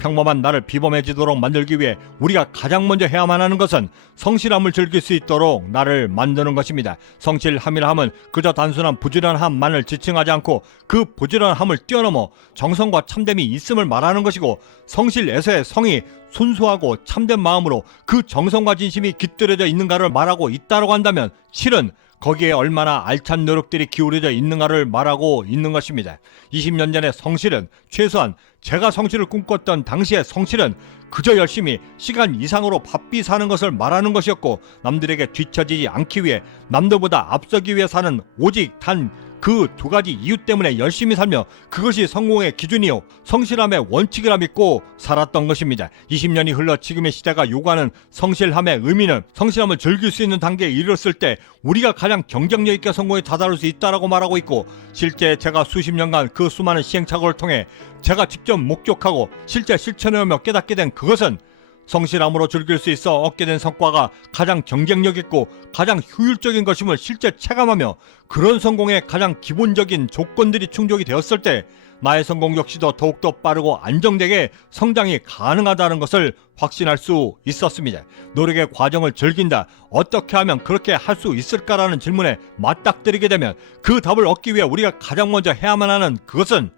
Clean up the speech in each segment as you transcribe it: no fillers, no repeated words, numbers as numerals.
평범한 나를 비범해지도록 만들기 위해 우리가 가장 먼저 해야만 하는 것은 성실함을 즐길 수 있도록 나를 만드는 것입니다. 성실함이라 함은 그저 단순한 부지런함만을 지칭하지 않고 그 부지런함을 뛰어넘어 정성과 참됨이 있음을 말하는 것이고, 성실에서의 성이 순수하고 참된 마음으로 그 정성과 진심이 깃들여져 있는가를 말하고 있다고 한다면, 실은 거기에 얼마나 알찬 노력들이 기울여져 있는가를 말하고 있는 것입니다. 20년 전의 성실은, 최소한 제가 성실을 꿈꿨던 당시의 성실은 그저 열심히 시간 이상으로 바삐 사는 것을 말하는 것이었고, 남들에게 뒤처지지 않기 위해, 남들보다 앞서기 위해 사는 오직 단 그 두 가지 이유 때문에 열심히 살며 그것이 성공의 기준이요 성실함의 원칙이라 믿고 살았던 것입니다. 20년이 흘러 지금의 시대가 요구하는 성실함의 의미는, 성실함을 즐길 수 있는 단계에 이르렀을 때 우리가 가장 경쟁력 있게 성공에 다다를 수 있다라고 말하고 있고, 실제 제가 수십 년간 그 수많은 시행착오를 통해 제가 직접 목격하고 실제 실천하며 깨닫게 된 그것은, 성실함으로 즐길 수 있어 얻게 된 성과가 가장 경쟁력 있고 가장 효율적인 것임을 실제 체감하며, 그런 성공의 가장 기본적인 조건들이 충족이 되었을 때 나의 성공 역시도 더욱더 빠르고 안정되게 성장이 가능하다는 것을 확신할 수 있었습니다. 노력의 과정을 즐긴다, 어떻게 하면 그렇게 할 수 있을까라는 질문에 맞닥뜨리게 되면 그 답을 얻기 위해 우리가 가장 먼저 해야만 하는 그것은,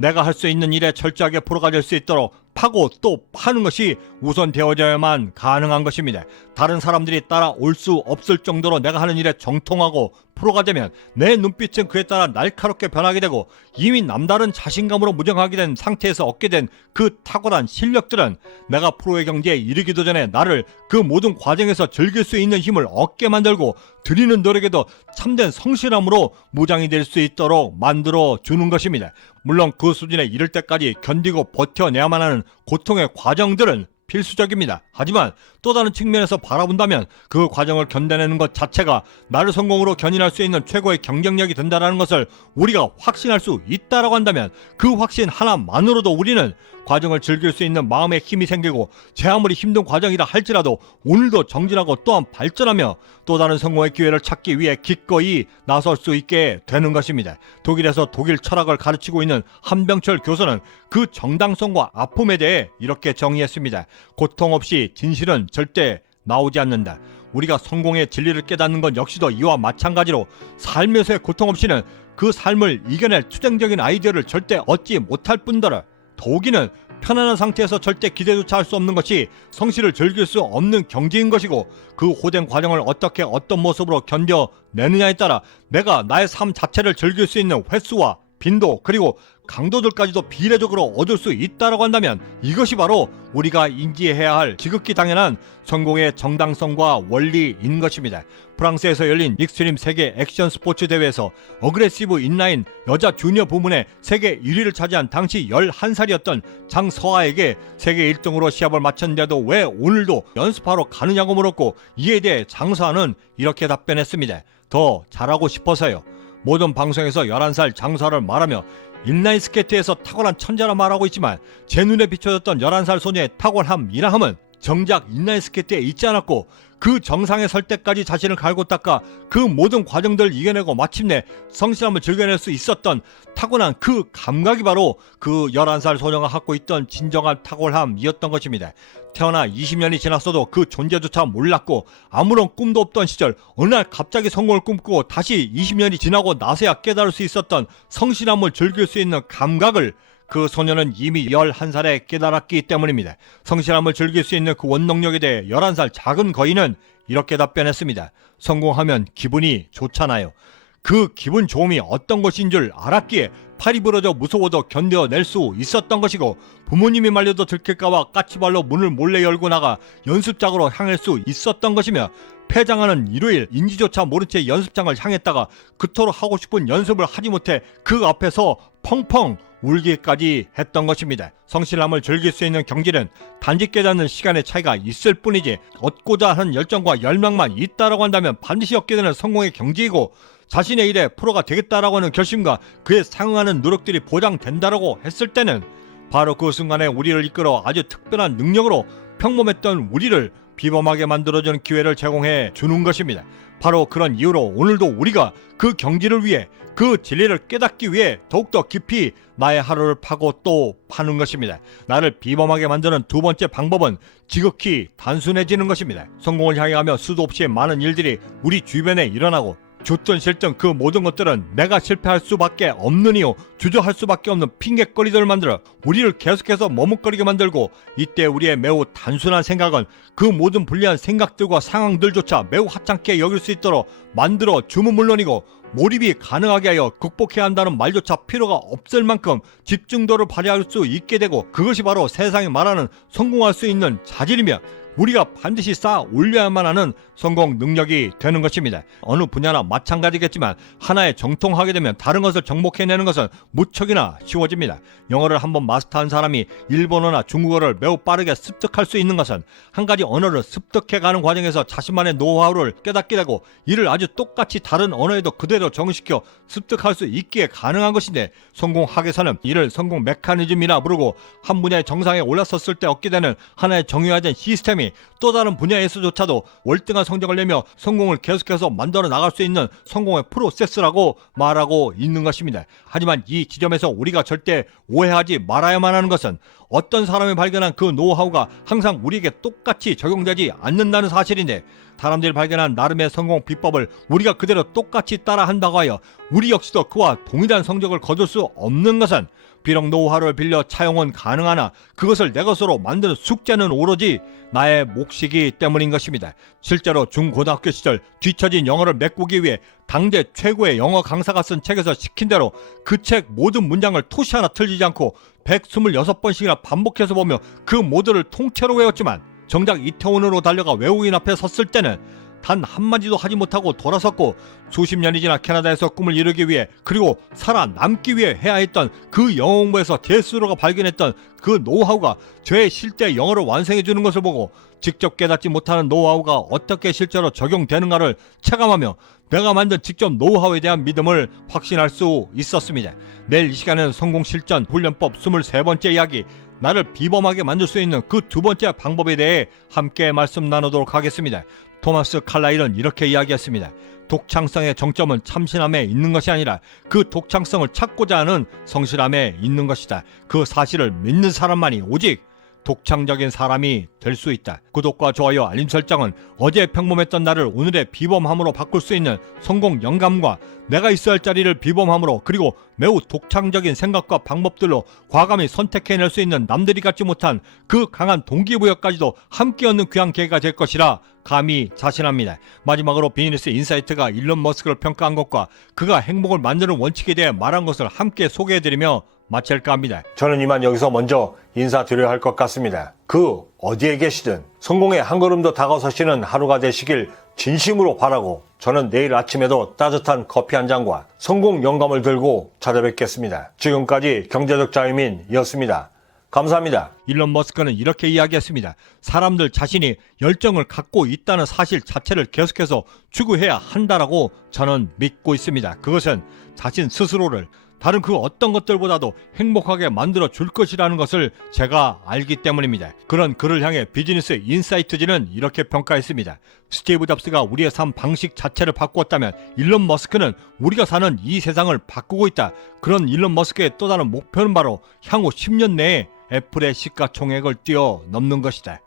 내가 할 수 있는 일에 철저하게 프로가 될 수 있도록 파고 또 파는 것이 우선 되어져야만 가능한 것입니다. 다른 사람들이 따라올 수 없을 정도로 내가 하는 일에 정통하고 프로가 되면 내 눈빛은 그에 따라 날카롭게 변하게 되고, 이미 남다른 자신감으로 무장하게 된 상태에서 얻게 된 그 탁월한 실력들은 내가 프로의 경지에 이르기도 전에 나를 그 모든 과정에서 즐길 수 있는 힘을 얻게 만들고, 드리는 노력에도 참된 성실함으로 무장이 될 수 있도록 만들어 주는 것입니다. 물론 그 수준에 이를 때까지 견디고 버텨내야만 하는 고통의 과정들은 필수적입니다. 하지만 또 다른 측면에서 바라본다면 그 과정을 견뎌내는 것 자체가 나를 성공으로 견인할 수 있는 최고의 경쟁력이 된다는 것을 우리가 확신할 수 있다고 한다면, 그 확신 하나만으로도 우리는 과정을 즐길 수 있는 마음의 힘이 생기고, 제 아무리 힘든 과정이라 할지라도 오늘도 정진하고 또한 발전하며 또 다른 성공의 기회를 찾기 위해 기꺼이 나설 수 있게 되는 것입니다. 독일에서 독일 철학을 가르치고 있는 한병철 교수는 그 정당성과 아픔에 대해 이렇게 정의했습니다. 고통 없이 진실은 절대 나오지 않는다. 우리가 성공의 진리를 깨닫는 건 역시도 이와 마찬가지로, 삶에서의 고통 없이는 그 삶을 이겨낼 투쟁적인 아이디어를 절대 얻지 못할 뿐더러, 더욱이는 편안한 상태에서 절대 기대조차 할 수 없는 것이 성실을 즐길 수 없는 경지인 것이고, 그 호된 과정을 어떻게 어떤 모습으로 견뎌내느냐에 따라 내가 나의 삶 자체를 즐길 수 있는 횟수와 빈도 그리고 강도들까지도 비례적으로 얻을 수 있다고 한다면, 이것이 바로 우리가 인지해야 할 지극히 당연한 성공의 정당성과 원리인 것입니다. 프랑스에서 열린 익스트림 세계 액션 스포츠 대회에서 어그레시브 인라인 여자 주니어 부문의 세계 1위를 차지한 당시 11살이었던 장서아에게 세계 1등으로 시합을 마쳤는데도 왜 오늘도 연습하러 가느냐고 물었고, 이에 대해 장서아는 이렇게 답변했습니다. 더 잘하고 싶어서요. 모든 방송에서 11살 장서아를 말하며 인라인 스케이트에서 탁월한 천재라 말하고 있지만, 제 눈에 비춰졌던 11살 소녀의 탁월함이라 함은 정작 인라인 스케이트에 있지 않았고, 그 정상에 설 때까지 자신을 갈고 닦아 그 모든 과정들을 이겨내고 마침내 성실함을 즐겨낼 수 있었던 타고난 그 감각이 바로 그 11살 소녀가 갖고 있던 진정한 탁월함이었던 것입니다. 태어나 20년이 지났어도 그 존재조차 몰랐고 아무런 꿈도 없던 시절, 어느 날 갑자기 성공을 꿈꾸고 다시 20년이 지나고 나서야 깨달을 수 있었던 성실함을 즐길 수 있는 감각을 그 소녀는 이미 11살에 깨달았기 때문입니다. 성실함을 즐길 수 있는 그 원동력에 대해 11살 작은 거인은 이렇게 답변했습니다. 성공하면 기분이 좋잖아요. 그 기분 좋음이 어떤 것인 줄 알았기에 팔이 부러져 무서워도 견뎌낼 수 있었던 것이고, 부모님이 말려도 들킬까봐 까치발로 문을 몰래 열고 나가 연습장으로 향할 수 있었던 것이며, 폐장하는 일요일 인지조차 모른 채 연습장을 향했다가 그토록 하고 싶은 연습을 하지 못해 그 앞에서 펑펑 울기까지 했던 것입니다. 성실함을 즐길 수 있는 경지는 단지 깨닫는 시간의 차이가 있을 뿐이지, 얻고자 하는 열정과 열망만 있다라고 한다면 반드시 얻게 되는 성공의 경지이고, 자신의 일에 프로가 되겠다라고 하는 결심과 그에 상응하는 노력들이 보장된다라고 했을 때는 바로 그 순간에 우리를 이끌어 아주 특별한 능력으로 평범했던 우리를 비범하게 만들어주는 기회를 제공해 주는 것입니다. 바로 그런 이유로 오늘도 우리가 그 경지를 위해, 그 진리를 깨닫기 위해 더욱더 깊이 나의 하루를 파고 또 파는 것입니다. 나를 비범하게 만드는 두 번째 방법은 지극히 단순해지는 것입니다. 성공을 향해 가며 수도 없이 많은 일들이 우리 주변에 일어나고, 좋든 싫든 그 모든 것들은 내가 실패할 수밖에 없는 이유, 주저할 수밖에 없는 핑계거리들을 만들어 우리를 계속해서 머뭇거리게 만들고, 이때 우리의 매우 단순한 생각은 그 모든 불리한 생각들과 상황들조차 매우 하찮게 여길 수 있도록 만들어 주문 물론이고, 몰입이 가능하게 하여 극복해야 한다는 말조차 필요가 없을 만큼 집중도를 발휘할 수 있게 되고, 그것이 바로 세상이 말하는 성공할 수 있는 자질이며 우리가 반드시 쌓아 올려야만 하는 성공 능력이 되는 것입니다. 어느 분야나 마찬가지겠지만 하나에 정통하게 되면 다른 것을 정복해내는 것은 무척이나 쉬워집니다. 영어를 한번 마스터한 사람이 일본어나 중국어를 매우 빠르게 습득할 수 있는 것은 한 가지 언어를 습득해가는 과정에서 자신만의 노하우를 깨닫게 되고, 이를 아주 똑같이 다른 언어에도 그대로 적용시켜 습득할 수 있기에 가능한 것인데, 성공학에서는 이를 성공 메커니즘이라 부르고, 한 분야의 정상에 올라섰을 때 얻게 되는 하나의 정형화된 시스템이 또 다른 분야에서조차도 월등한 성적을 내며 성공을 계속해서 만들어 나갈 수 있는 성공의 프로세스라고 말하고 있는 것입니다. 하지만 이 지점에서 우리가 절대 오해하지 말아야만 하는 것은, 어떤 사람이 발견한 그 노하우가 항상 우리에게 똑같이 적용되지 않는다는 사실인데, 사람들이 발견한 나름의 성공 비법을 우리가 그대로 똑같이 따라한다고 하여 우리 역시도 그와 동일한 성적을 거둘 수 없는 것은, 비록 노하우를 빌려 차용은 가능하나 그것을 내 것으로 만드는 숙제는 오로지 나의 몫이기 때문인 것입니다. 실제로 중고등학교 시절 뒤처진 영어를 메꾸기 위해 당대 최고의 영어 강사가 쓴 책에서 시킨 대로 그 책 모든 문장을 토시 하나 틀리지 않고 126번씩이나 반복해서 보며 그 모두를 통째로 외웠지만, 정작 이태원으로 달려가 외국인 앞에 섰을 때는 단 한마디도 하지 못하고 돌아섰고, 수십 년이 지나 캐나다에서 꿈을 이루기 위해, 그리고 살아남기 위해 해야 했던 그 영어 공부에서 제 스스로가 발견했던 그 노하우가 저의 실제 영어를 완성해 주는 것을 보고, 직접 깨닫지 못하는 노하우가 어떻게 실제로 적용되는가를 체감하며 내가 만든 직접 노하우에 대한 믿음을 확신할 수 있었습니다. 내일 이 시간에는 성공 실전 훈련법 23번째 이야기, 나를 비범하게 만들 수 있는 그 두 번째 방법에 대해 함께 말씀 나누도록 하겠습니다. 토마스 칼라일은 이렇게 이야기했습니다. 독창성의 정점은 참신함에 있는 것이 아니라 그 독창성을 찾고자 하는 성실함에 있는 것이다. 그 사실을 믿는 사람만이 오직 독창적인 사람이 될 수 있다. 구독과 좋아요, 알림 설정은 어제 평범했던 나를 오늘의 비범함으로 바꿀 수 있는 성공 영감과 내가 있어야 할 자리를 비범함으로, 그리고 매우 독창적인 생각과 방법들로 과감히 선택해낼 수 있는 남들이 갖지 못한 그 강한 동기부여까지도 함께 얻는 귀한 계기가 될 것이라 감히 자신합니다. 마지막으로 비즈니스 인사이트가 일론 머스크를 평가한 것과 그가 행복을 만드는 원칙에 대해 말한 것을 함께 소개해드리며 마칠까 합니다. 저는 이만 여기서 먼저 인사드려야 할 것 같습니다. 그 어디에 계시든 성공의 한 걸음 더 다가서시는 하루가 되시길 진심으로 바라고, 저는 내일 아침에도 따뜻한 커피 한 잔과 성공 영감을 들고 찾아뵙겠습니다. 지금까지 경제적 자유민이었습니다. 감사합니다. 일론 머스크는 이렇게 이야기했습니다. 사람들 자신이 열정을 갖고 있다는 사실 자체를 계속해서 추구해야 한다라고 저는 믿고 있습니다. 그것은 자신 스스로를 다른 그 어떤 것들보다도 행복하게 만들어 줄 것이라는 것을 제가 알기 때문입니다. 그런 그를 향해 비즈니스 인사이트지는 이렇게 평가했습니다. 스티브 잡스가 우리의 삶 방식 자체를 바꾸었다면 일론 머스크는 우리가 사는 이 세상을 바꾸고 있다. 그런 일론 머스크의 또 다른 목표는 바로 향후 10년 내에 애플의 시가총액을 뛰어넘는 것이다.